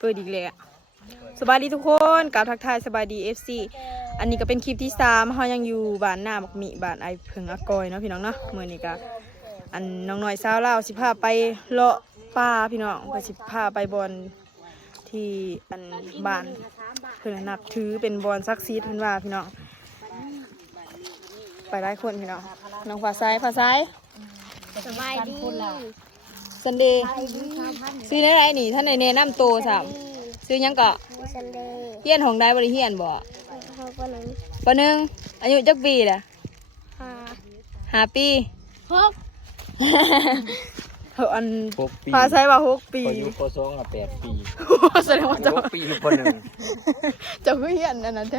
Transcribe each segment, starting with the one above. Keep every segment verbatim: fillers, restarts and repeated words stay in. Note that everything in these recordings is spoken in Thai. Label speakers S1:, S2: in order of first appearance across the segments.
S1: ปิดอีกแล้วสบายดีทุกคนกล่าวทักทายสบายดี เอฟ ซี อันนี้ก็เป็นคลิปที่สามเขายังอยู่บ้านหน้าบักมีบ้านไอเพิงอากอยเนาะพี่น้องเนาะมื้อนี้ก็อันน้องน้อยสาวลาวสิพาไปเลาะป่าพี่น้องไปสิพาไปบอนที่อันบ้านเพิ่นนับถือเป็นบอนศักดิ์สิทธิ์เพิ่นว่าพี่น้องไปหลายคนพี่น้องน้องฟ้าซ้ายฟ้าซ้าย
S2: สบายดี
S1: ซันเดย์ซื้อได้ไรนี่ท่านในแนะนำโตสามซื้อยังเกาะ
S2: ซันเดย์
S1: เฮียนของได้บริเฮียนบ่
S2: เขาก็นึง
S1: ปะหนึ่งอายุจักปีแหละ
S2: หา
S1: ห้าปี
S2: หก
S1: เฮาอัน
S3: หกปี
S1: พาใช้ว่าหกปี
S3: พออยู่ปสองอ่ะแปดปี
S1: แสดงว่าเจ้า
S3: หกปีหรือคนหนึ่ง
S1: เจ้าคือเฮียนอันนั้นแท้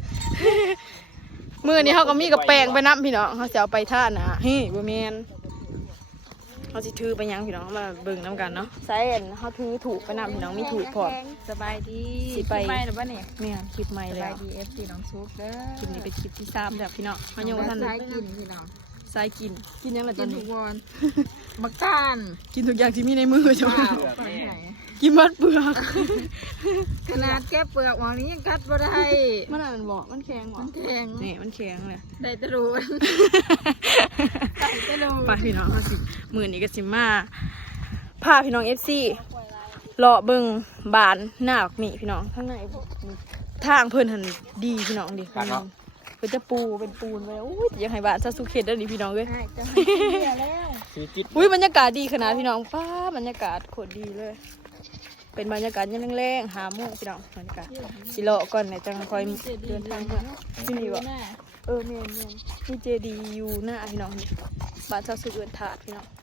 S1: มื้อนี้เฮาก็มีกับแปลงไปนํพี่น้องเฮาสิเอาไปท่านะเฮ้ยบ่แม่นเฮาสิถือไปยังพี่น้องมาเบิ่งนํกันเนาะใส่อันเฮาถือถูกไปนํพี่น้องมีถูกพร้อม
S4: สบายดี
S1: สิไป
S4: ไปหรือเปล่าเนี่ย
S1: แม่นคลิปใหม่
S4: ส
S1: แล้
S4: บายว ดีเอฟซีน้องซุปเด้อ
S1: คลิปนี้เป็นคลิปที่สามแล้วพี่น้องเฮายังบ่ทัน
S4: สายกินพี่น้อง
S1: สายกินกินยังไงต
S4: กิ
S1: อน
S4: นทุ
S1: นี้
S4: กวันมักก้าน
S1: กินทุกอย่างที่มีในมือใช่ไหม
S4: ว้าวไปไหน
S1: กินมัดเปลือก
S4: ขนาดแก้เปลือกหวานนี้ยังกัดบ่ได้
S1: มันอ่านบอกมันแข็งบอ
S4: มันแข็ง
S1: นี่มันแข็งเลย
S4: ได้แตะรูนได้แตะรูน
S1: ไปพี่น้องเอาสิมือนี้ก็สิมาพาพี่น้องเอฟซีเลาะเบิ่งบานหน้าบักหมีพี่น้องข้างในทางเพิ่นหันดีพี่น้องดิเพิ่นจะปูเป็นปูนไปอุ้ยอยากให้บ้านซาสุเขตได้ดีพี่น้องเอ้ย
S4: จะหายเบื่อแล้ว
S3: ชีวิต
S1: อุ้ยบรรยากาศดีขนาดพี่น้องป้าบรรยากาศโคตรดีเลย เป็นบรรยากาศยังแรงๆหาโมงพี่น้องบรรยากาศสิเลาะก่อนไหนจังคอยเดินทางมาที่นี่วะเออเมนเมนมีเจดีอยู่หน้าพี่น้องนี่บ้านซาสุเอินถาดพี่น้อง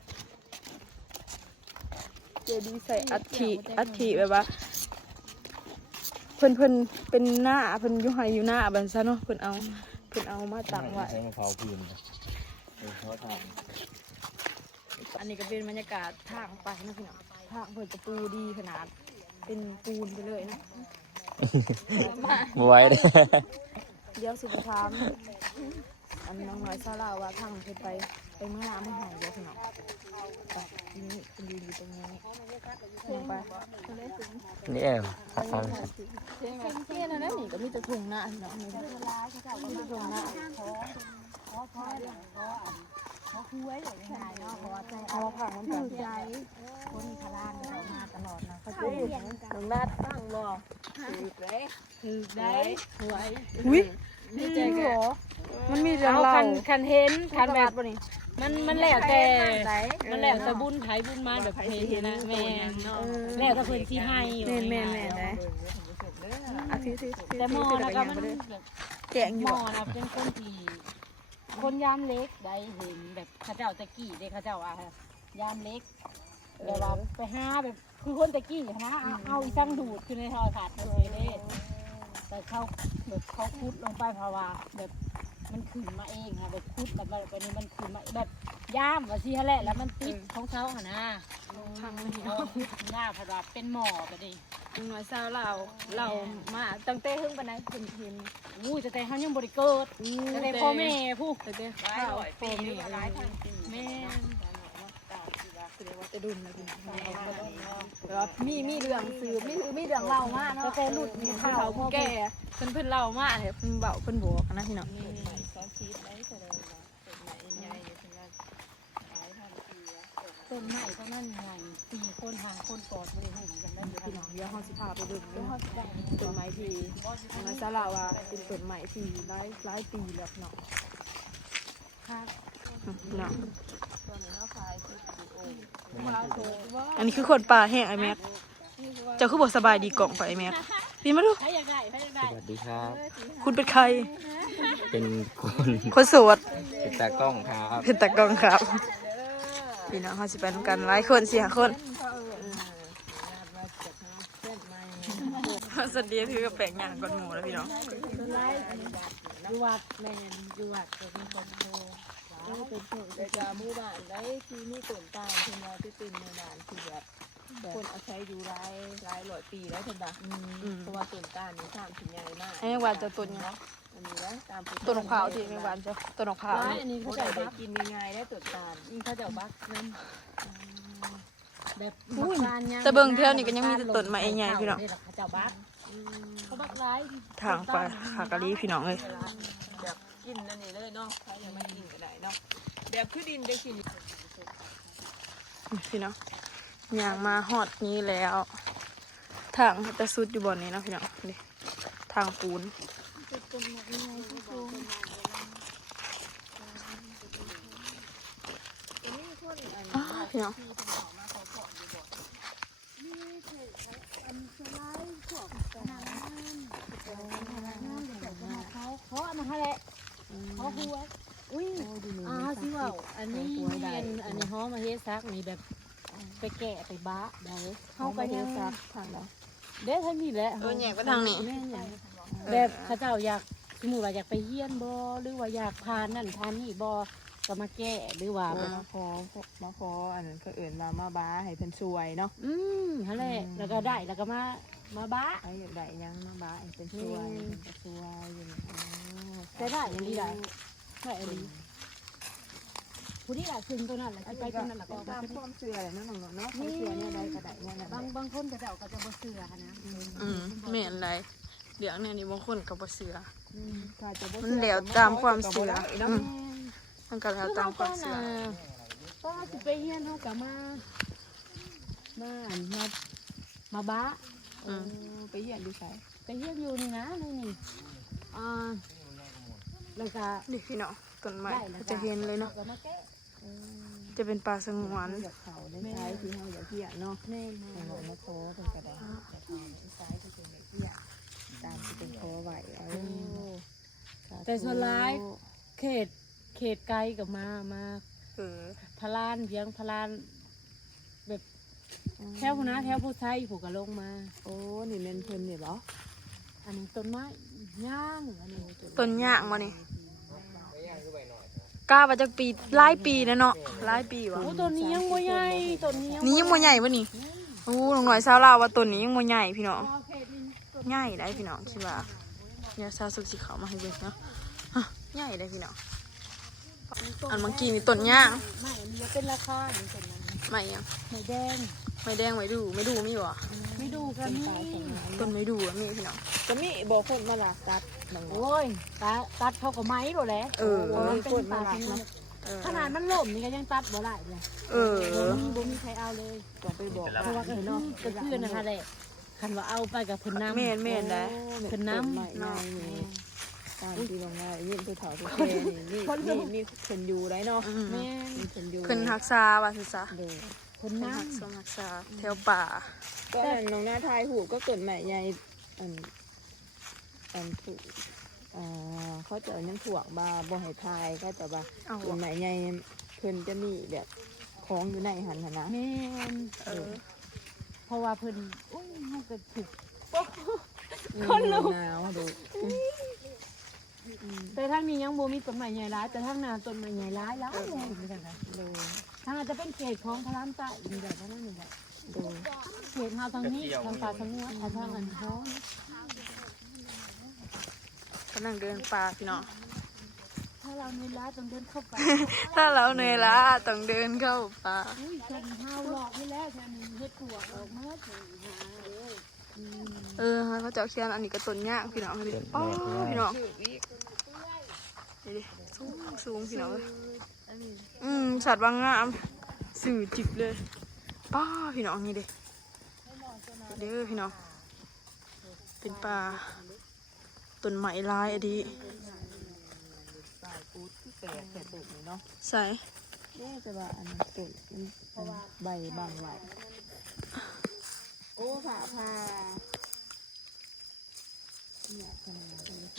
S1: เจดีใส่อัฐิอัฐิแบบว่าเพิ่นเพิ่นเป็นหน้าเพิ่นอยู่ไห้อยู่หน้าบันซะเนาะเพิ่นเอาเพิ่นเอามาตั้งไว้
S3: ใช้มะพร้าวพื้นเลยเออเขาท
S1: อันนี้ก็เป็นบรรยากาศทางไปนะพี่น้องทางเพิ่นจะปูดีขนาดเป็นปูนไปเลยนะ
S3: ำมาไว้เลย
S1: เดี๋ยวสุภาพอันน้องน้อยซาลาว่าทางเพิ่นไปไปเมื่อน้ำเมื่อหายเดี๋ยวพี่น้องแบบนี้เป็นยืนอยู่ตรงนี้ลงไป
S3: นี่เองครับฟัง
S1: เที่ยนะนั่นนี่ก็มีแต่ถุงหน้าพี่น้องมีแต่ถุงหน้าเอาผักมันแบบใจคนพลานเรามาตลอดนะเขาจะเห็นน้องนัดตั้งรอถือได้ถือได้หวยอุ้ยนี่จริงเหรอมันมีเรื่อง
S4: เอา
S1: เล่า
S4: คันคันเห็นคันแบบ
S1: ปะนี่
S4: มันมันแล้วแต่มันแล้วแต่บุญไผบุญมาแบบเพลนะแม่แล้วแต่เพิ่นสิให้อยู่
S1: แม่นแม่นแม่นได้อาทิตย์ที่
S4: แต่หมอนะคะมัน
S1: แกงอ
S4: หม
S1: ยู่
S4: อนะเป็นคนที่คนยามเล็กได้เห็นแบบเข้าเจ้าตะกี้เด็กเข้าเจ้าอ่ะยามเล็กแบบว่าไปหาแบบคือคนตะกี้นะเอาเอาอีสังดูดคือในโทรศัพท์เขาเลยเด้แต่เขาแบบเขาคุดลงไปเพราะว่าแบบมันขึ้นมาเองค่ะแบบคุดแบบแบบนี้มันขึ้นมาแบบย่ามว่าสิฮะแหละแล้วมันติดของเขาหะนะ
S1: ทางมัน
S4: เอาหน้าเพราะว่าเป็นหมอแบบนี้
S1: น้อยสาวเราเรามาตั้งแต่เพิ่งปานใดเพิ่นเห็น
S4: อู้จะแต่เขายังบริเกิดจะแต่พ่อแม่ผู้
S1: แต่แต่ข้าวโฟมีอะไร
S4: แม่
S1: แสดงว่าจะดุนนะพี่แต่ว่ามีมีเรื่องสืบมีมีเรื่องเล่ามากเนาะแต่หลุดมีข่าวผู้แก่เพิ่นเพิ่นเล่ามากเนี่ยเพิ่นเบาเพิ่นบอกนะพี่น้อง
S4: ต้นไม้ต้นนั้นไงสี่คนหางคนกอดบริหุ่นกันได้อยู่
S1: พี่น้องเดี๋ยวเฮาสิพาไปดูต้นไม้ที่น้อยสาวเราว่าเป็นต้นไม้ที่หลายหลายปีแล้วเนาะ
S4: ค่ะ
S1: เนาะอันนี้คือคนป่าแห้งไอแม็กเจ้าคือบอกสบายดีกล่องไปไอแม็กพี่มาดู
S4: ใครอยากได้ใครอยากได้
S3: สวัสดีครับ
S1: คุณเป็นใคร
S3: เป็นคน
S1: คนโสด
S3: เป็นตากล้องครับ
S1: เป็นตากล้องครับพี่น้องเขาสิไปทำกันหลายคนสี่ห้าคนสวัสดีคือกระแปงยางก่อนหมูแล้วพี่น้อง
S4: ดูวัดแม่ดูวัดเป็นคนโต
S5: เป็นถึงแต่จะหมู่บ้านได้ที่มีต้นตาลเพิ่นว่าที่เป็นหมู่บ้านที่แบบคนอาศัยอยู่หลายหลายร้อยปีแล้วเพิ่นว่าเพราะว่าต้นตาลนี่สร้างถึงใหญ่มาก
S1: ไอ้แมงวันจะต้นเนาะ
S5: อันนี้นะตามผู้
S1: ต้นมะพร้าวที่แมงวันจะต้นมะพร้าว
S5: อันนี้เขาจะได้กินง่ายๆได้ต้นตาลนี่เขาจะบักนั่นบ
S4: แบบบักลานยัง
S1: แต่เบิ่งเที่ยวนี่ก็ยังมีแต่ต้นไม้ใหญ่ๆพี่น้อง
S4: เขาเจ้าบักเขาบักร้าย
S1: ทางไปหากะลีพี่น้องเลย
S5: แบบกินนั่นนี่เลยเนาะใครยังไม่กินก็ได้เนาะแบบคือดินจะกิน
S1: พี่น้องย่างมาฮอดนี้แล้วทางจะสุดอยู่บนนี้เนาะพี่น้องนี่ทางปูนอ้าพี่น้อง
S4: เขาเขาอันนั้นแหละเขาหัวอุ้ยอ่าสิว่าอันนี้เรียนอันนี้ฮ้อมาเฮ็ดซักนี่แบบไปแกะไปบ้าได้เขาก็ยัง
S5: ทางเรา
S4: เด้ท่านนี่แหละ
S1: เออแหกไปทางนี้
S4: แม่นหยังแบบเขาเจ้าอยากสมมุติว่าอยากไปเฮียนบ่หรือว่าอยากทานนั่นทานนี่บ่ก็มาแก้หรือว่าแบบ
S5: มาขอมาขออันนั้นก็เอื่นมามาบ้าให้เพิ่นช่วยเนาะ
S4: อืมนั่นแหละแล้วก็ได้แล้วก็มามาบ้า
S5: ไอ้อยากได้ยังมาบ้าให้เพิ่นช่วยเพิ่นก็ช่วยอยู่นี่อ๋อ
S4: แต่ได้อย่างนี้ได้ได้อันนี้ผู้ที่ได้ซึ่งตัวนั้นแหละที่ไปตัวนั้นแหละก็
S5: ตามความเชื่อแหละเนาะน้องๆเนาะความเชื่อเนี่ยได้ก็ได้เนี่ยนะ
S4: บางบางคนก็จะเอาก็จะบ่เชื่อนะ
S1: อืมแม่นไรเดี๋ยวเนี่ยนี่บางคนก็บ่เสือ
S5: ถ้าจะบ่
S1: มันแล้วตามความเชื่อ
S5: เนาะ
S1: อืมมันก็แล้วตามความเชื่อ
S4: ก็สิไปเฮียนเฮาก็มามาอันมามาบ้า
S1: อืม
S5: ไปเยี่ยมดูใส่
S4: ไปเฮียนอยู่นี่นะนี่นี่อ่าแล้วก็
S1: นี่พี่น้องต้นไม้
S4: ได้แล้ว
S1: จะเห็นเลยเนาะ
S4: ก็มาแก้
S1: จะเป็นป่าสงวน
S5: อยากเขาได้ใช้ที่เฮาอยากเที่ยวเนาะ
S4: แม่
S5: ให้เรามาโทรเพิ่นก็ได้อยากเขาที่ใช้ที่เป็นอยากเที่ยวตามที่เป็นโทรไว้เอา
S4: แต่ส่วนร้ายเขตเขตไกลกับมามา
S1: เออ
S4: พลานเพียงพลานแบบแถวผู้นะแถวผู้ไทยผูกกระลงมา
S5: โอ้นี่แม่นเพิ่นนี่เหรอ
S4: อันนี้ต้นไม้ย่างอันนี้
S1: ต้นย่างมานี่กล้าว่าจากปีหลายปีนะเนาะหลายปีวะ
S4: โอ้ต้นนี้ยังบ่ใหญ่ต้นนี้ยัง
S1: นี่ยังบ่ใหญ่วะนี่โอ้หน่อยสาวลาวว่าต้นนี้ยังบ่ใหญ่พี่น้องใหญ่ได้พี่น้องคิดว่าเนี่ยซาสุกสีขาวมาให้เบิ่งเนาะฮะใหญ่ได้พี่น้องอันเมื่อกี้นี่ต้นย่าง
S4: ไม่อันนี้เป็นราคานี่ต้นนั้น
S1: ไม่ยัง
S4: ไม่แดง
S1: ไม่แดงไม่ดูไม่ดูมีบ่
S4: ไม่ดูกันนี่
S1: ต้นไม่ดูอะมีพี่น้อง
S5: ก็มีบอกคนมาลักตัดน้อง
S4: โอ้ยตัดตัดเขาก็ไม้โดดแหละ
S1: เออ
S4: เพราะมันเป็นป่าสงวน
S1: เออ
S4: ขนาดมันล่มนี่ก็ยังตัดบ่ได้เลย
S1: เออ
S4: บ่มีบ่มีใครเอาเลย
S5: ต้องไปบอก
S4: เพราะว่าก็คือก็คือนะคะแหละคันว่าเอาไปกับเพิ่นน้ำ
S1: แม่นแม่นได้
S4: เพิ่นน้ำ
S5: ใหม่ใหม่นี่ตามที่ลงมายิ่งผู้เฒ่าผู้แก่นี่นี่นี่นี่เพิ่นอยู่ได้เนาะ
S1: อืม
S4: แม่น
S5: มีเพิ่นอยู่
S1: ขึ้นฮักษาว่าสิซะ
S5: เด้อ
S4: เพิ่น
S1: ขึ้น
S4: น้
S1: ฮักสมฮักษาแถวป่า
S5: ก็นั่นน้องหน้าทายหูก็เกิดใหม่ใหญ่อันอันถูกอ่าเขาจะเอายังถ่วงบาบ่ให้ทายก็จะว่า
S1: เอา
S5: เกิดใหม่ใหญ่เพิ่นจะมีแบบของอยู่ในหันหันนะ
S4: ำแม่น
S1: เออ
S4: เพราะว่าเพิ่นอุ้ยเฮาก็ถูก
S5: คนลุกหนาวดู
S4: แต่ทางนี้ยังบ่มีต้นไม้ใหญ่หลายแต่ทางหน้าต้นไม้ใหญ่หลายหลายเลยเหมือนกันนะ
S5: ดู
S4: ทางอาจจะเป็นเขตของพระรามใต้นี่แหละประมาณนี้แหละ
S5: ดู
S4: เขตเฮาทางนี้ทางป่าสงวนทางอันท้อง
S1: กำลังเดินป่าพี่น้อง
S4: ถ้าเรามีร้านต้องเดินเข้าไป
S1: ถ้าเราเหนื่อยล้าต้องเดินเข้าป่า
S4: อุ้ยฉันเฮาหลอกไว้แล้วฉันเฮ็ดปวกออกมาถึงหาเอ้ย
S1: เออเขาเจ้าเขียนอันนี้ก็ต้นย่างพี่น้องดิป้าพี่น้องดิสูงสูงพี่น้องเลยอืมสัตว์บางงามสื่อจิบเลยป้าพี่น้องนี่เด้เด้อพี่น้องเป็นป่าต้นไม้ลายอะดี
S5: สายปูดที่แตกแต่เด็กนี่เนาะ
S1: ใส่
S5: แน่จะว่าอันเกิดมันใบบางไหวโอ้ผ่าผ่าเนี่ยขนาดนี้เลย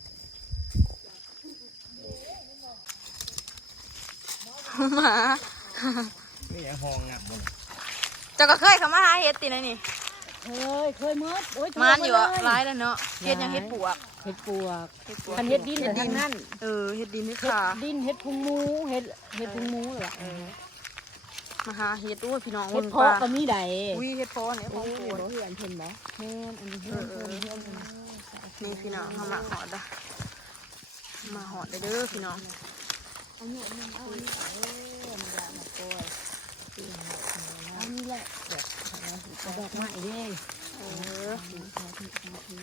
S1: หมา
S3: นี่ยังห้องงับหมด
S1: เจ้าก็เคยเข้ามาหาเห็ดตินะนี่
S4: เคยเคยหมดโอ้ย
S1: มันอยู่อะร้ายแล้วเนาะเห็ดยังเห็ดปวก
S4: เฮ็ดปวก
S1: เห็ดปวก
S4: คันเฮ็ดดินแต่ทางนั้น
S1: เออเห็ดดินเห็ด
S4: เฮ็ด
S1: ขา
S4: ดินเฮ็ดพุงหมูเฮ็ดเฮ็ดพุงหมูเหรอ
S1: มาหาเห็ดด้วยพี่น้อง
S4: เฮ็ด
S1: บิ่ง
S4: เพาะก็มีใด
S1: อุ้ยเห็ดเพอเนี่ยข
S5: โอ้
S1: อง
S5: ย
S1: ปวด
S5: บ่เหือนเพิ่นบ่
S4: แม่นอันนี้เฮ็ดเพิ่นเฮ็ดเพิ่น
S1: นี่พี่น้องเขามาหอดอะมาหอดได้เด้อพี่น้อง
S4: อันนี้มันเอาอันนี้
S5: เออมันยามาโกยที่หา
S4: อัน
S5: นี่แหละแบบ
S4: ดอกไม้เด้
S1: เออ
S5: สาธุสาธุ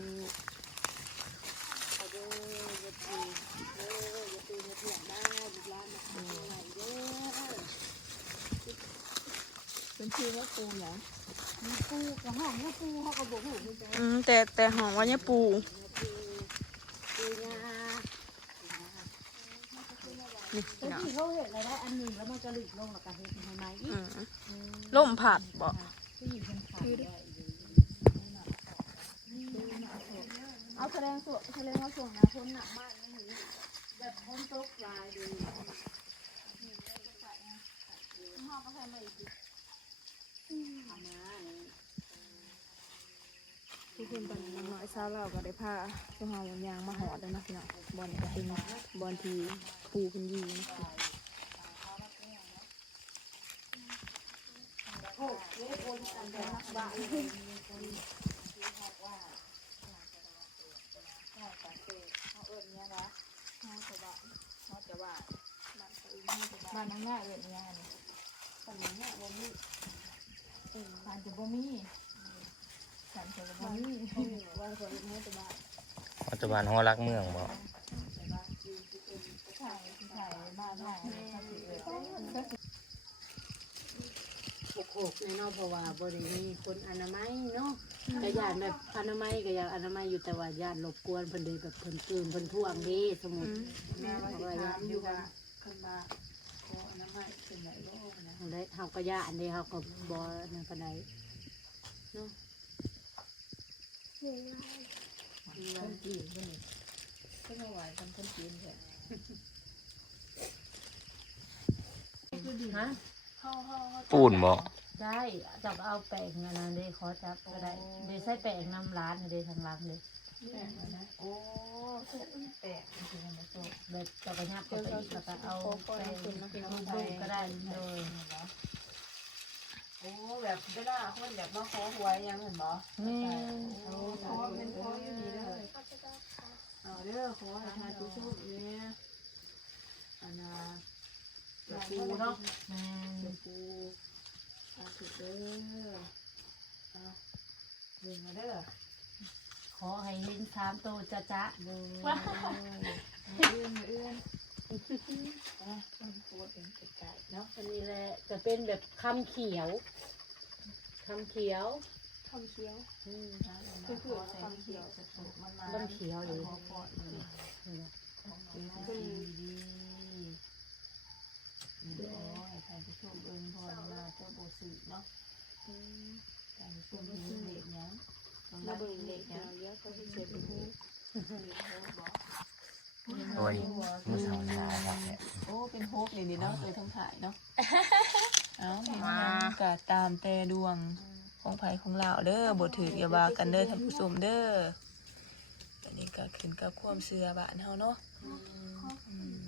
S5: เป็นชื่อว่าปูเหรอ
S4: มีปูกระห้องมีปูเขาก็บอกหูมีแต่
S1: อืมแต่แต่หอมว่าเนี่ยปู
S4: ปูยา
S1: นี่
S4: แต่
S1: เนาะ
S4: ที่เขาเห็นอะไรได้อันหนึ่งแล้วมันก็หลุดลงแล้วก็เห็นทำไมอีก
S1: อืมล่มผัดบ่
S4: ผู้หญิงคนขายได้
S5: เอาแสดงส่วนแสดงว่าส่วนนะพ้นหนักมากนี่
S4: แบบคนตกลายดู
S5: ห้องก็ใช้ไม่ดี ทุกคนตอนนี้น้อยเช้าเราก็ได้พาเจ้าหาวงยางมาหอดแล้วนะพี่น้องบอลก็เป็นบอลทีปูคุณยีนะคะ
S4: บ้านน้องง่ายเลยเนี่ยนี่บ้านน้องง่ายบ่มีบ้านจะบ่มีฉันจะบ่มีว่าคนนี้จะบ้าน
S3: ปัจจุบันหัวรักเมืองบ่
S4: ใช่ใช่บ้านใช่เขาสิเอ่ย
S6: หกหกในนอกเพราะว่าบริมีคนอนามัยเนาะกระยานแบบอนามัยก็ยังอนามัยอยู่แต่ว่าญาติรบกวนเพิ่นเลยแบบเพิ่นตื่นเพิ่นท่วงเด้สมมุติ
S5: แม่ว่าจะถามอยู่ว่าขึ้นมาขออนามัยเป็นไหนก็นะ
S6: เฮาได้เฮาก็ญาติเด้เฮาก็บ่นั่นปานใดเนาะ
S2: หนึ่ง
S5: คนจีนคนนี้ก็ไม่ไหวคนคนจีนแท้
S6: ฮะ
S3: ปูนบ่
S6: ได้จับเอาแป้งอันนั้นเด้ขอจับก็ได้เด้ใส่แป้งน้ำร้านเด้ทางร้านเด้
S5: แม่นะโอ้แปลกจริงๆนะโซ่
S6: แบบจับกระยับเข้าไปอีกแล้วก็เอาแป้งเป็นรูปก็ได้เลย
S5: โอ้แบบเวลาคนแบบมาขอหวยยังเห็นบ่
S6: แม่
S5: โอ้ขอเป็นขออยู่นี่เลยเอาเด้อขอให้ทานผู้ชุบเนี่ยอันน่ะเจ้าปูเนาะ
S6: แม่
S5: เจ้าปูสาธุเด้อเอาเรื่องมาเด้อ
S6: ขอให้เห็นสามตัวจะจะ
S5: เด้อเอื้อนเอื้อนอ่ะต้องโคตรเป็นไก่เนาะ
S6: อันนี้แหละจะเป็นแบบคำเขียวคำเขียว
S5: คำเขียว
S6: อืม
S5: คือคือคำเขียวจะถูกมันมา
S6: มันเขียวเลย
S5: ขอพรเลย
S6: ดีดี
S5: เดี๋ยวให้ท่านผู้ชมเอิญพรมาเจ้าโบสีเนาะท่านผู้ชมเห็นเด็กเนี้ยเราเบิ่งเด็กเนี้ยเยอะก็ที่เจ็บหู
S3: โอ้ยมือสาวหนาครับเนี่ย
S5: โอ้เป็นโฮกเลยนี่เนาะเลยทั้งถ่ายเนาะเอาเห็นยังกะตามแต่ดวงของไผของเราเด้อบทถืออย่าว่ากันเด้อท่านผู้ชมเด้ออันนี้ก็ขึ้นกับความเชื่อบ้านเฮาเนาะอืม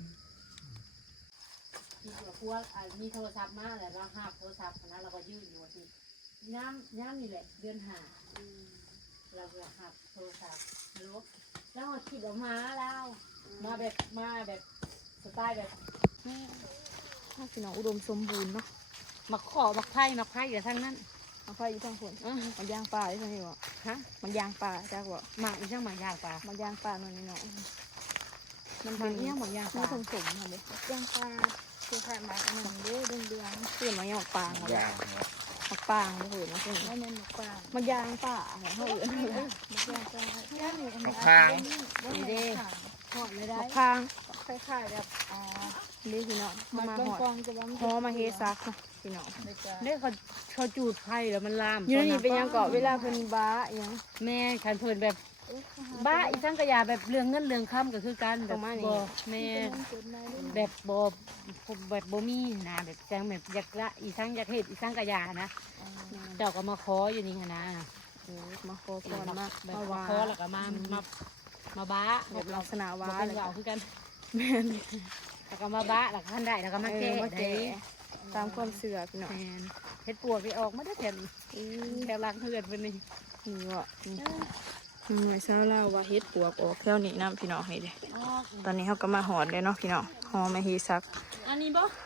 S6: ที่พวกอ่ามีโทรศัพท์มาแล้วเราหับโทรศัพท์นะเราก็ยื่นอยู่ที่ย้ำย้ำนี่แหละเดือนหาเราก็หับโทรศัพท์รู้แล้วเราคิดออกมาแล้วมาแบบมาแบบสไตล์แบบ
S5: ถ้าพี่น้องอุดมสมบูรณ์เนาะ
S6: มาขอมาไพ่มาไพ่อยู่ทั้งนั้น
S5: เอาไฟอยู่ทางฝนมันย่างปลาได้ทางนี้บ่
S6: ฮะ
S5: มันย่างปลาจ้าบ่
S6: หมากอีช่างหมากยากปลา
S5: มันย่างปลาหน่อยนี่เนาะมัน
S6: ห
S5: เป็
S6: มาน กเนี้ยหมากยากป
S5: ไม่
S6: ลา
S5: ผสมค่ะเด้ย่างปลาคือขายมาอันนั้นเด้อเดือนเดือนเปลี่ยนมาย่างปลาค่ะ
S3: ย่าง
S5: มักปางบ่เห็นนะเพิ่น
S2: แล้วมันหนูกว้าง
S5: มันย่างปลาค่ะเฮาเอิ้นมันย่างปลา
S2: ย่างหนู
S3: มะพร้าว
S6: ดีเด้หอดไม่ได้
S5: มักพาง
S2: คล้ายๆแบบอ่า
S5: นี่พี่น้อง
S2: มั
S5: มาน มา
S2: เบิ่ง
S5: หอด
S2: กองจะว่ามัน
S5: หอมาเฮซักนะพี่น้อง
S6: ได้เขาเขาจูดไพ่แล้วมันลาม
S5: อยู่นี่เป็นยังเกาะเวลาเพิ่นบ้าอิหยัง
S6: แม่ขันเพิ่นแบบบ้าอีสังกะยาแบบเรื่องเงินเรื่องค้ำก็คือกันแบบบ่แม่ แบบบแบบบ่มีนะแบบจังแบบอยากละอีสังอยากเฮ็ดอีสังกะยานะเจ้าก็มาขออยู่นี่หั้นนะ
S5: เออมาขอพรมา
S6: แบบ
S5: มา
S6: มา
S5: ว่า
S6: ขอแล้วก็มามามาบ้า
S5: แบบลักษณะว่า
S6: ว่าเป็น
S5: เลย
S6: เหล่าคือกัน
S5: แม่น
S6: แล้วก็มาบ้าแล้วก็ทันได้แล้วก็มา
S5: เอ
S6: แก้
S5: อมา
S6: ได้
S5: แก่ตามความเชื่อพี่น้อง
S6: แม่นเฮ็ดปวดไปออกมาได้แถมแถวหลังเฮือนเพิ่นนี่
S5: นี่ว่ะนี่หน่วยเช้าเล่าว่าเฮ็ดปวกออกแถวนี้นํพี่น้องให้เด้
S6: ออก
S5: ตอนนี้เฮาก็มาหอดเลยเนาะพี่น้องหอมาเฮซัก
S6: อันนี้บ่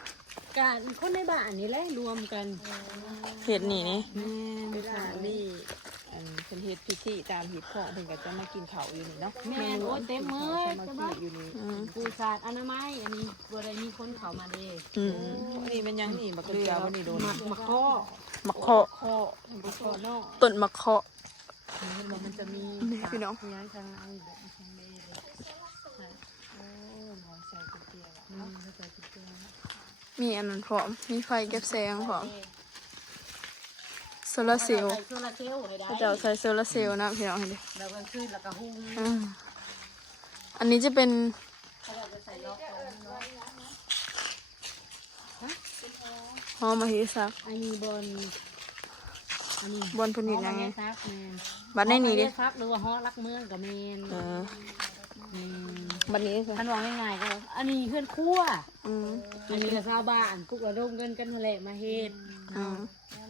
S6: การคนในบ้านนี่แหละรวมกัน
S1: เฮ็ดนี่นี่
S6: แม่
S5: เวลานี่อันเพิ่นเฮ็ดพิธีตามหีบของเพิ่นก็จะมากินข้าวอยู่นี่เนาะ
S6: แม่โอ้เต็มมือ
S5: มา
S6: จะ
S5: กิ
S6: บ้าน
S5: อยู่นี่
S1: อืม
S6: ปูสาดอนามัยอันนี้บัวใดมีคนเข้ามาเด้
S1: อืม
S5: นี่มันยังนี่บักเกลือวันนี้โดน
S6: หมักมะข้อ
S1: มะเคาะ
S5: ข้อ
S6: มะข้อนอก
S1: ต้นมะเคาะ
S6: มันจะมี
S1: นี่พี่น้อง
S6: เลี้ยงข้างในแบบข้างในเลย
S5: โอ้หมอใส่กุเตียว่ะ
S6: อืมเข้าใจผิดตัวนะ
S1: มีอันนั้นพร้อมมีไฟเก็บแสงพร้อมโซลาร์เซลล์
S6: ใส่โซลาร์เซลล์ให้ได้
S1: เขาจะเอาใส่โซลาร์เซลล์นะพี่น้องเห็นดิ
S6: แล้วกลางคืนแล้วก็หุ้ม
S1: อืมอันนี้จะเป็น
S6: เขาจะใส่ล็อกเอาเนาะ
S1: หอมมาเฮซัก
S6: อันนี้บนอันนี้
S1: บนพุ่นนี่ยังไง
S6: ซักแมน
S1: บัดในนี้ดิ
S6: ซักหรือว่าฮอรักเมืองกับแมน
S1: เออ
S6: อืม
S1: บัดนี้คือ
S6: ท่านว่าง่ายๆก็อันนี้เพื่อนครั่ว
S1: อืม
S6: อันนี้ก็ชาวบ้านกุกระดมกันกันมาแหละมาเฮ็ด
S1: อืม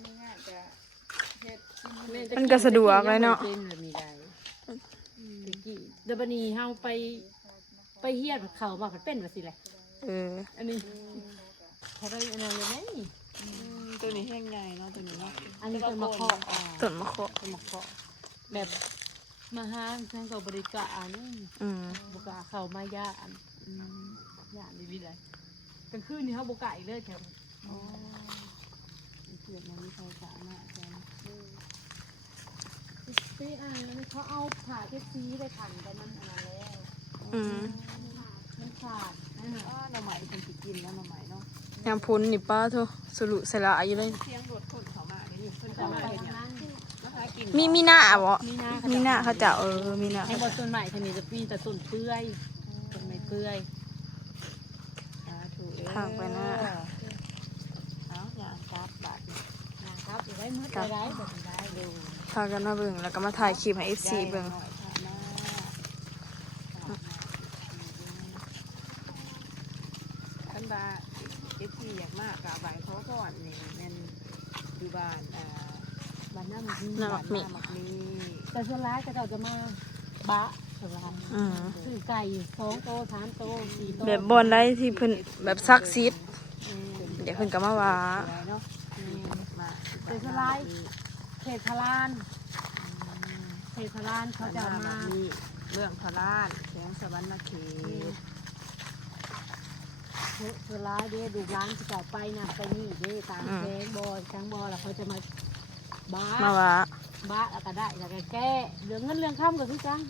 S6: แ
S1: มันก็สะดวกเลยเนาะ
S6: เป็นแบบนี้ได้ตะกี้เดี๋ยวบัดนี้เฮาไปไปเฮียดเขามาผัดเป็นว่าสิแหละ
S1: เออ
S6: อันนี้เขาได้อันนั้นเลยไหม
S5: อืมตัวนี้แห้งใหญ่เนาะตัวนี้เนาะ
S6: อันนี้เป็นมะเคาะอ่า
S1: ต้นมะเคาะ
S6: เป็นมะเคาะแบบมาหาทางกับบริการนี่
S1: อืม
S6: บกล้าเข้ามาย่านอืมย่านดีวิเลยกลางคืนนี่เขาบกล้าอีกเลยแถว
S5: อ๋อ
S6: เพื่อนมันมีไฟฟ้ามาแถวปีอ่านแล้วเขาเอาผ่าเทปซีได้ขันแต่มันอันนั้นแล้ว
S1: อืม
S6: มันขาดนะฮะ
S5: อ้าหน่อไม้เป็นสิกินแล้วหน่อไม้เนาะ
S1: ยามพ้นนี่ป้าเถอะสรุสละอยู่เลย
S5: เสียงรถคนเขามาได้อยู่เพิ่น
S6: เขา
S5: เขามา
S6: ไป
S5: เฮ็ดหยัง
S6: ทางนั้น
S5: นะคะกิน
S1: มีมีหน้าบ่
S6: มีหน้า
S1: มีหน้าเขาจะเออมีหน้า
S6: ให้บทส่วนใหม่ทีนี้จะมีแต่ต้นเปื่อยต้นไม้เปื่อย
S5: สาธุเด้อ
S1: ทางไปหน้า
S5: เอาอย่างครับบาทนี่
S6: นะครับอยู่ได้มืดไปได้แบบนี้ได้เร็ว
S1: พากันมาเบิ่งแล้วก็มาถ่ายคลิปให้ เอฟ ซี เบิ่ง
S5: หน่อยค่ะหน้าท่านบาเอฟซีอยากมากกะใบเขาก่อนนี่แม่นอยู่บ้านอ่า
S6: บ้านหน้ามัน
S1: หน้าหมักหมี่
S5: หมักมี
S6: แต่ส่วนร้ายก็จะมาบะส่วนร้าย
S1: อืม
S6: ซื้อไก่สองโตสามโตสี่โต
S1: แบบบอนได้ที่เพิ่นแบบซักซิดเดี๋ยวเพิ่นก็มาว่า
S5: อะไรเนาะมา
S6: แต่ส่วนร้ายเขตพลานเขตพลานเขา
S5: เขา
S6: จะ
S5: จะ
S6: เอา
S5: มา
S6: มา
S5: มีเรื่องพระราชแสงสวรรค์เขต
S6: ส่วนร้ายเด้ดูร้านที่เก่าไปนะไปนี่เด้ตามแข้งบอยแข้งบอยแล้วเขาจะมาบะ
S1: มาว่า
S6: บะแล้วก็ได้แล้วก็แก้เรื่องเงินเรื่องข้ามกับพี่จัง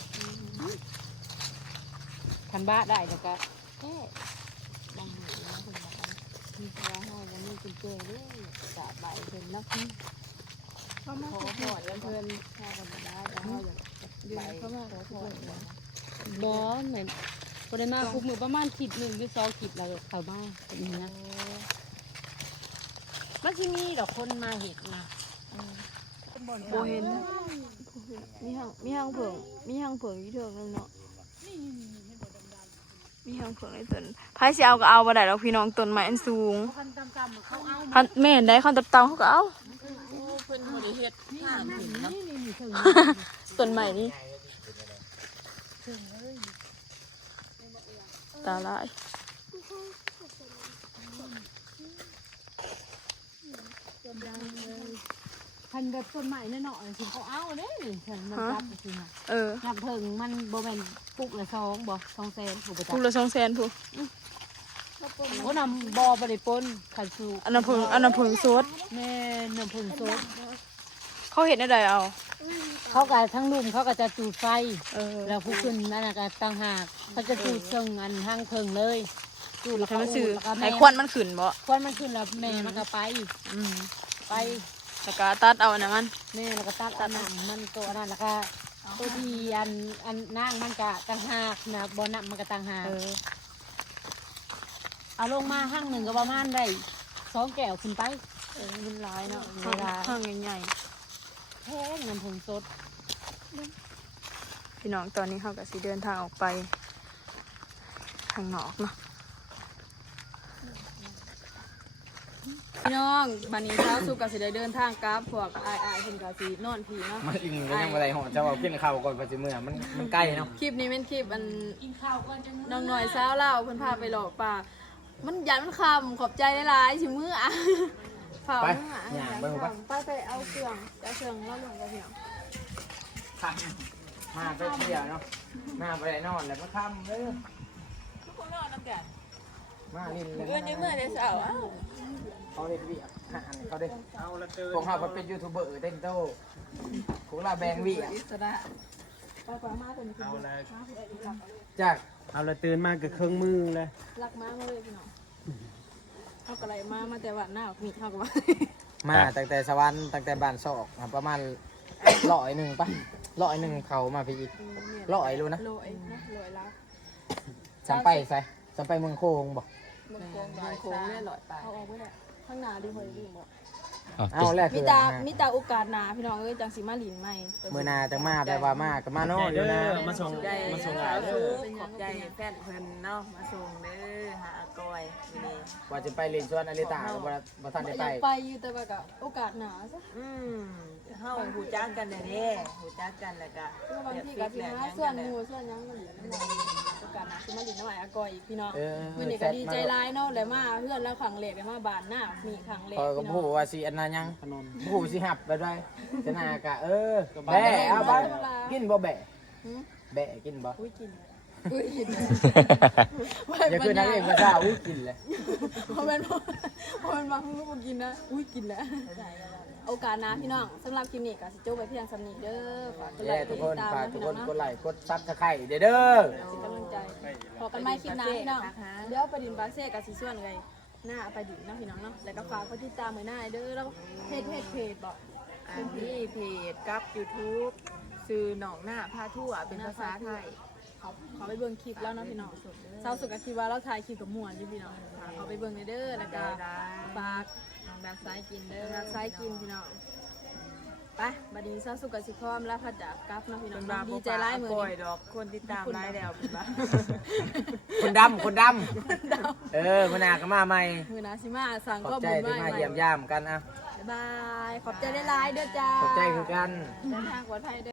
S6: คันบะได้แล้วก็แก้
S5: บางหมู่เนาะคนบอกว่ามีพระห้อยแล้วมีกุญแจด้วยกะใบเป็นเนาะขอพอดแล้วเพิ่นข้ากันได้แล้วเขาอยากใบขอพอดเนาะ
S6: บอสเหมือนปริมาณคุกมือประมาณขีดหนึ่งหรือสองขีดเราเข้ามาแบบนี้นะมันจะมีดอกคนมาเห็ดนะ
S1: โบเห็นมีหางมีหางเผิงมีหางเผิงอยู่เถิงนึงเนาะมีหางเผิงในต้นไผสิเอาก็เอาบ่ได้ดอกพี่น้องต้นไม้อันสูง
S6: คันตำๆเขาเอา
S1: คันแม่นได้คันตับเตาเขาก็เอา
S5: โอ้เพิ่นบ่ได้เฮ็ดห้ามถึงเนาะ
S6: นี่นี่ถึง
S1: ต้นใหม่นี่ตาลาย
S6: คันแบบต้นใหม่แน่นอนถึงเขาเอาเนี่ยถึงมันรับจริงอ่ะ
S1: เออ
S6: นับเพิ่งมันโบแมนปลุกละสองบ่สองแสนถูกประจั
S1: พู
S6: ก
S1: ดละสองแสนพู
S6: โอ้นำบอบริปนขันสู
S1: อันน้ำผึ้งอันน้ำผึ้งสด
S6: แม่นำผึ่งสด
S1: เขาเห็นได้เอา
S6: เขาก็ทั้งลุ่มเขาก็จะจูดไฟ
S1: เออ
S6: แล้วผู้ขึ้นนั่นน่ะก็ต่างหากเขาจะจูดเชิงอันทางเพิงเลยจูดแล้ว
S1: ให้
S6: เขา
S1: มันสื่อ
S6: แล้วก็
S1: ให้
S6: แม่
S1: ควันมันขึ้นบ่
S6: ควันมันขึ้นแล้วแม่มันก็ไป
S1: อืม
S6: ไป
S1: แล้วก็ตัดเอาอันนั้นมัน
S6: แม่แล้วก็ตัดอันนั้นมันตัวนั้นแล้วก็ตัวที่อันอันนางมันก็ต่างหากนะบ่อนำมันก็ต่างหาก
S1: เออ
S6: เอาลงมาห้างหนึ่งก็ประมาณได้สองแก้วขึ้นไป
S1: เออมันร้ายเนาะ
S6: เวลา
S1: ห้างใหญ่
S6: แห้งน้ำผงสด
S1: ๆพี่น้องตอนนี้เขาก็สิเดินทางออกไปข้างนอกเนาะพี่น้องบันนี้เช้าสุกก็สิได้เดินทางกลับพวกอายๆเพิ่นก็สินอนผีเนาะ
S3: มันอิงก็ยังบ่ได้หอดจะเอากินข้าวก่อนไปสิมื้อมันมันใกล้เนาะ
S1: คลิปนี้เป็นคลิปอัน
S6: กินข้าวก่อนจัง
S1: น้องหน่อยสาวเล่าวเพิ่นพาไปหลอกป่ามันยันมันคำขอบใจหลายๆสิมื้ออ่ะเผา
S3: ไป
S1: มื้ออ่ะ
S3: ย่างเบิ่งไป
S1: ไปไปเอาเครื่องเอาเครื่องแล้วลงกับเพียง
S3: มาไปเที่ยวเนาะมาไปนอนแล้วมาค่ำเด้อ
S5: ทุกคนนอนน้ำกัน
S3: มาลิน
S5: เอื้อนยังเมื่อในเสาร์อ้าว
S3: เขาเฮ็ดเวียกหาอันเขาเด้เอาละเตือนพวกเฮาบ่เป็นยูทูบเบอร์เต้นโตพวกเราแบ่งเวียก
S5: อิสระ
S1: ไปไปมาเป็น
S2: เอาละ
S3: จาก
S2: เอาละตื่นมากับเครื่องมือเลย
S1: รักมามาเลยพี่น้องเฮาก็ไหลมามาแต่วันหน้ามีเฮาก็ว่า
S3: มาตั้งแต่สวรรค์ตั้งแต่บ้านซอกประมาณร้อยหนึ่งปะร้อยหนึ่งเขามาพี่อีกร้อยรู้นะ
S1: โลยนะโลยแล้ว
S3: จำไปใส่จำไปเมืองโคงบอก
S1: มันโกง
S5: โค้งโค้งเล่หลอดไป
S1: เอาออกไว้แหละข้างหน้าดีเฮ้ยดีบ่
S3: เอาแรก
S1: มี
S3: คือ
S1: ตามีตาโอกาสหน้าพี่น้องเอ้ยจังสิมาหลินใหม่
S3: มือนาจังมาแบบว่ามากับมาโน่อยู่นะ
S2: มาส่ง
S5: ใจ
S2: มาส่ง
S5: สา
S2: หลาย
S5: ว
S2: เด้
S5: ทุ
S2: อก
S5: ขอบใจแฟนเพิ่นเนาะมาส่งเด้อหาอากอยมื้อนี้
S3: ว่าจะไปเรียนสวนอลิตาก็บ่บ่ทันได้
S1: อ
S3: ไป
S1: ยากไปอยู่แต่ว่าก็โอกาสหน้าซะ
S5: อืมเฮาหูจักกันเด้เด้หูจักกันแล้วก็
S1: คือบางทีก็สิหาส่วนหมู่ส่วนหยังมาหลินน้ำหน่อยโอกาสหน้าสิมาหลินน้ำหน่อยอากอยอีกพี่น้อง
S3: เออ
S1: มื้อนี้ก็ดีใจหลายเนาะแล้วมาเพื่อนแล้วครั้งแรกได้มาบ้านหน้ามีครั้งแรก
S3: พอก็
S1: พี่น้
S3: พู
S1: อ
S3: ด
S1: ง
S3: ว่าสิอันนั้นยังพูดสิหับไปด้วยจะนากะเออแบะเอาไปกินบ่แบะ
S1: หือ
S3: แบะกินบ่
S1: อุ้ยกินอุ้ยกิน
S3: อย่าคือนักเอกภาษาอุ้ยกินเลย
S1: เพราะมันเพราะมันบางมื้อบ่กินนะอุ้ยกินแล้วโอกาสหน้าพี่น้องสำหรับคลิปนี้ก็สิจบไปเพียงสำนี้เด้อฝากกดไล
S3: แย่
S1: ค์ก
S3: ทุ
S1: ด
S3: กค
S1: ติ
S3: น
S1: ดตาม
S3: ฝาก
S1: นะ
S3: ทุก
S1: พี่
S3: ค
S1: น้อน ง
S3: กด
S1: เนาะ
S3: ไลค์กดซับสไครต์เด้อเด้อ
S1: สิกำลังใจพอกันใหม่คลิปหน้าพี่น้องเดี๋ยวไปดินบาเซ่กับสิส่วนไงหน้าไปดินเนาะพี่น้องเนาะแล้วก็ฝากกดติดตามมื้อหน้าเด้อแล้วเพจเพจเพจบ่
S5: อันนี้เพจกับ YouTube ซื้อหนองหน้าพาทั่วเป็นภาษาไทย
S1: เขาเขาไปเบิ่งคลิปแล้วเนาะพี่น้องเศร้าสุดก็คิดว่าเราถ่ายคลิปกับม่วนอยู่พี่น้องเขาไปเบิ่งเด้อแล้วก็ฝากน้องดาซ้ายกินเด้อดาซ้ายกินพี่น้องไปบัดนี้เศร้าสุดก็สิพร้อมแล้วพัดจากกลับเนาะพี่น้อ
S5: เป็
S1: ง
S5: นบา
S1: ดีใจร้ายมื้อ
S5: ปล่อย
S1: นี้
S5: ดอกคนติดตามร้ายแล้วเป็นบา
S3: คนดำคนดำเออคนหนาก็มาใหม่
S1: มื้อหน้าสิมาสั่ง
S3: ขอ
S1: ก็
S3: บใจ
S1: บุญ
S3: ที่
S1: มา
S3: มา
S1: ใหม่
S3: เยี่ยมย่ามกันอ่ะ
S1: บ๊ายบายขอบใจหลายๆเด้อจ้า
S3: ขอบใจคือกัน
S1: เดินทางปลอดภัยเด้อ